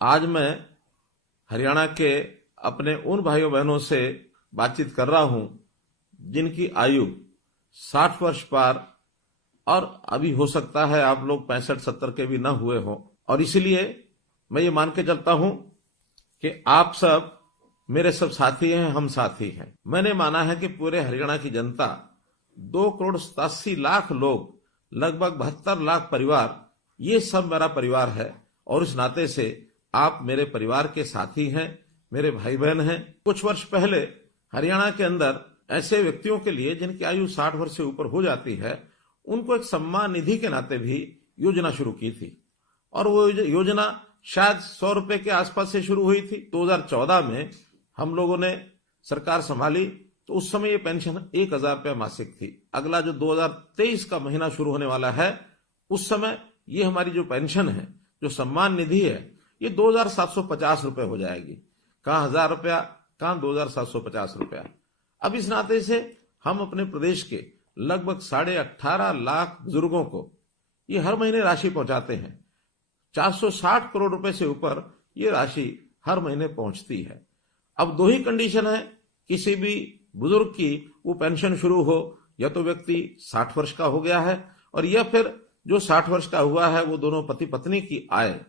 आज मैं हरियाणा के अपने उन भाइयों बहनों से बातचीत कर रहा हूं जिनकी आयु 60 वर्ष पार और अभी हो सकता है आप लोग 65-70 के भी न हुए हो, और इसलिए मैं ये मान के चलता हूं कि आप सब मेरे सब साथी हैं, हम साथी हैं। मैंने माना है कि पूरे हरियाणा की जनता 2,87,00,000 लोग, लगभग 72 लाख परिवार, ये सब मेरा परिवार है और इस नाते से आप मेरे परिवार के साथी हैं, मेरे भाई बहन हैं। कुछ वर्ष पहले हरियाणा के अंदर ऐसे व्यक्तियों के लिए जिनकी आयु 60 वर्ष से ऊपर हो जाती है, उनको एक सम्मान निधि के नाते भी योजना शुरू की थी और वो योजना शायद 100 रुपए के आसपास से शुरू हुई थी। 2014 में हम लोगों ने सरकार संभाली तो उस समय ये पेंशन 1,000 रुपया मासिक थी। अगला जो 2023 का महीना शुरू होने वाला है, उस समय ये हमारी जो पेंशन है, जो सम्मान निधि है, ये 2,750 रुपए हो जाएगी। कहाँ 1,000 रुपया, कहाँ 2,750 रुपया। अब इस नाते से हम अपने प्रदेश के लगभग 18.5 लाख बुजुर्गों को ये हर महीने राशि पहुंचाते हैं। 460 करोड़ रुपए से ऊपर ये राशि हर महीने पहुंचती है। अब दो ही कंडीशन है किसी भी बुजुर्ग की वो पेंशन शुरू हो, या तो व्यक्ति 60 वर्ष का हो गया है और या फिर जो 60 वर्ष का हुआ है वो दोनों पति पत्नी की आय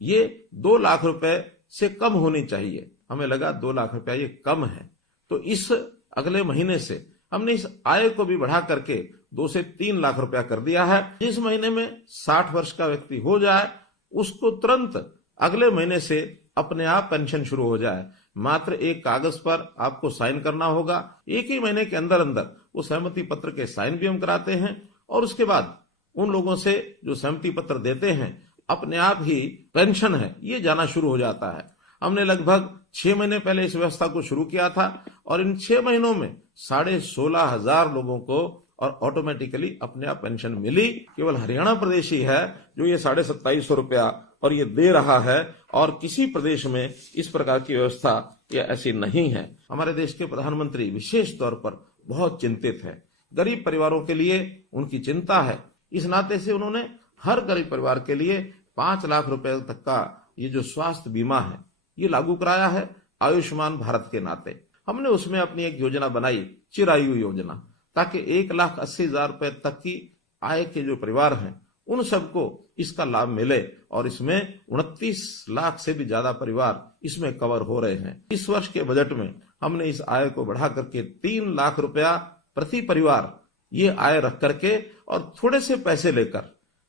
ये 2 लाख रुपए से कम होनी चाहिए। हमें लगा 2 लाख रुपया ये कम है, तो इस अगले महीने से हमने इस आय को भी बढ़ा करके 2 से 3 लाख रुपया कर दिया है। जिस महीने में 60 वर्ष का व्यक्ति हो जाए उसको तुरंत अगले महीने से अपने आप पेंशन शुरू हो जाए। मात्र एक कागज पर आपको साइन करना होगा। एक ही महीने के अंदर अंदर वो सहमति पत्र के साइन भी हम कराते हैं और उसके बाद उन लोगों से जो सहमति पत्र देते हैं अपने आप ही पेंशन है ये जाना शुरू हो जाता है। हमने लगभग 6 महीने पहले इस व्यवस्था को शुरू किया था और इन 6 महीनों में 16,500 लोगों को और ऑटोमेटिकली अपने आप पेंशन मिली। केवल हरियाणा प्रदेश ही है जो ये 2,750 रुपया और ये दे रहा है, और किसी प्रदेश में इस प्रकार की व्यवस्था ये ऐसी नहीं है। हमारे देश के प्रधानमंत्री विशेष तौर पर बहुत चिंतित है, गरीब परिवारों के लिए उनकी चिंता है। इस नाते से उन्होंने हर गरीब परिवार के लिए 5 लाख रुपए तक का ये जो स्वास्थ्य बीमा है ये लागू कराया है आयुष्मान भारत के नाते। हमने उसमें अपनी एक योजना बनाई, चिरायु योजना, ताकि 1,80,000 रुपए तक की आय के जो परिवार हैं उन सबको इसका लाभ मिले, और इसमें 29 लाख से भी ज्यादा परिवार इसमें कवर हो रहे हैं। इस वर्ष के बजट में हमने इस आय को बढ़ा करके 3 लाख रुपया प्रति परिवार ये आय रख करके और थोड़े से पैसे लेकर,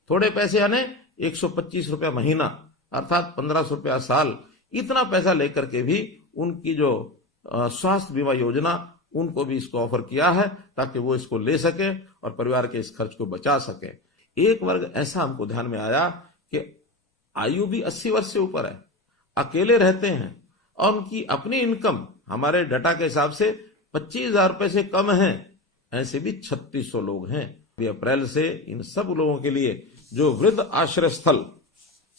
थोड़े पैसे यानी 125 रुपया महीना अर्थात 1,500 रुपया साल, इतना पैसा लेकर के भी उनकी जो स्वास्थ्य बीमा योजना उनको भी इसको ऑफर किया है ताकि वो इसको ले सके और परिवार के इस खर्च को बचा सके। एक वर्ग ऐसा हमको ध्यान में आया कि आयु भी 80 वर्ष से ऊपर है, अकेले रहते हैं और उनकी अपनी इनकम हमारे डाटा के हिसाब से 25,000 रुपए से कम है। ऐसे भी 3,600 लोग हैं। अप्रैल से इन सब लोगों के लिए जो वृद्ध आश्रय स्थल,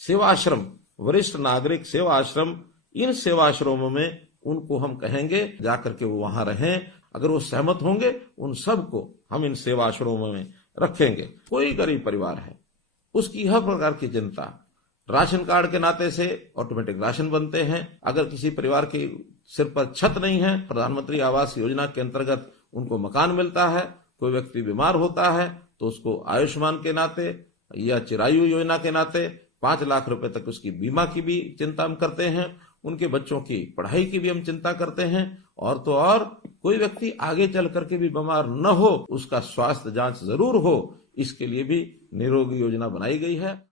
सेवा आश्रम, वरिष्ठ नागरिक सेवा आश्रम, इन सेवा आश्रमों में उनको हम कहेंगे जाकर के वो वहां रहें। अगर वो सहमत होंगे उन सबको हम इन सेवा आश्रमों में रखेंगे। कोई गरीब परिवार है उसकी हर प्रकार की चिंता, राशन कार्ड के नाते से ऑटोमेटिक राशन बनते हैं। अगर किसी परिवार के सिर पर छत नहीं है, प्रधानमंत्री आवास योजना के अंतर्गत उनको मकान मिलता है। कोई व्यक्ति बीमार होता है तो उसको आयुष्मान के नाते या चिरायु योजना के नाते 5 लाख रुपए तक उसकी बीमा की भी चिंता हम करते हैं। उनके बच्चों की पढ़ाई की भी हम चिंता करते हैं। और तो और कोई व्यक्ति आगे चल करके भी बीमार न हो, उसका स्वास्थ्य जांच जरूर हो, इसके लिए भी निरोगी योजना बनाई गई है।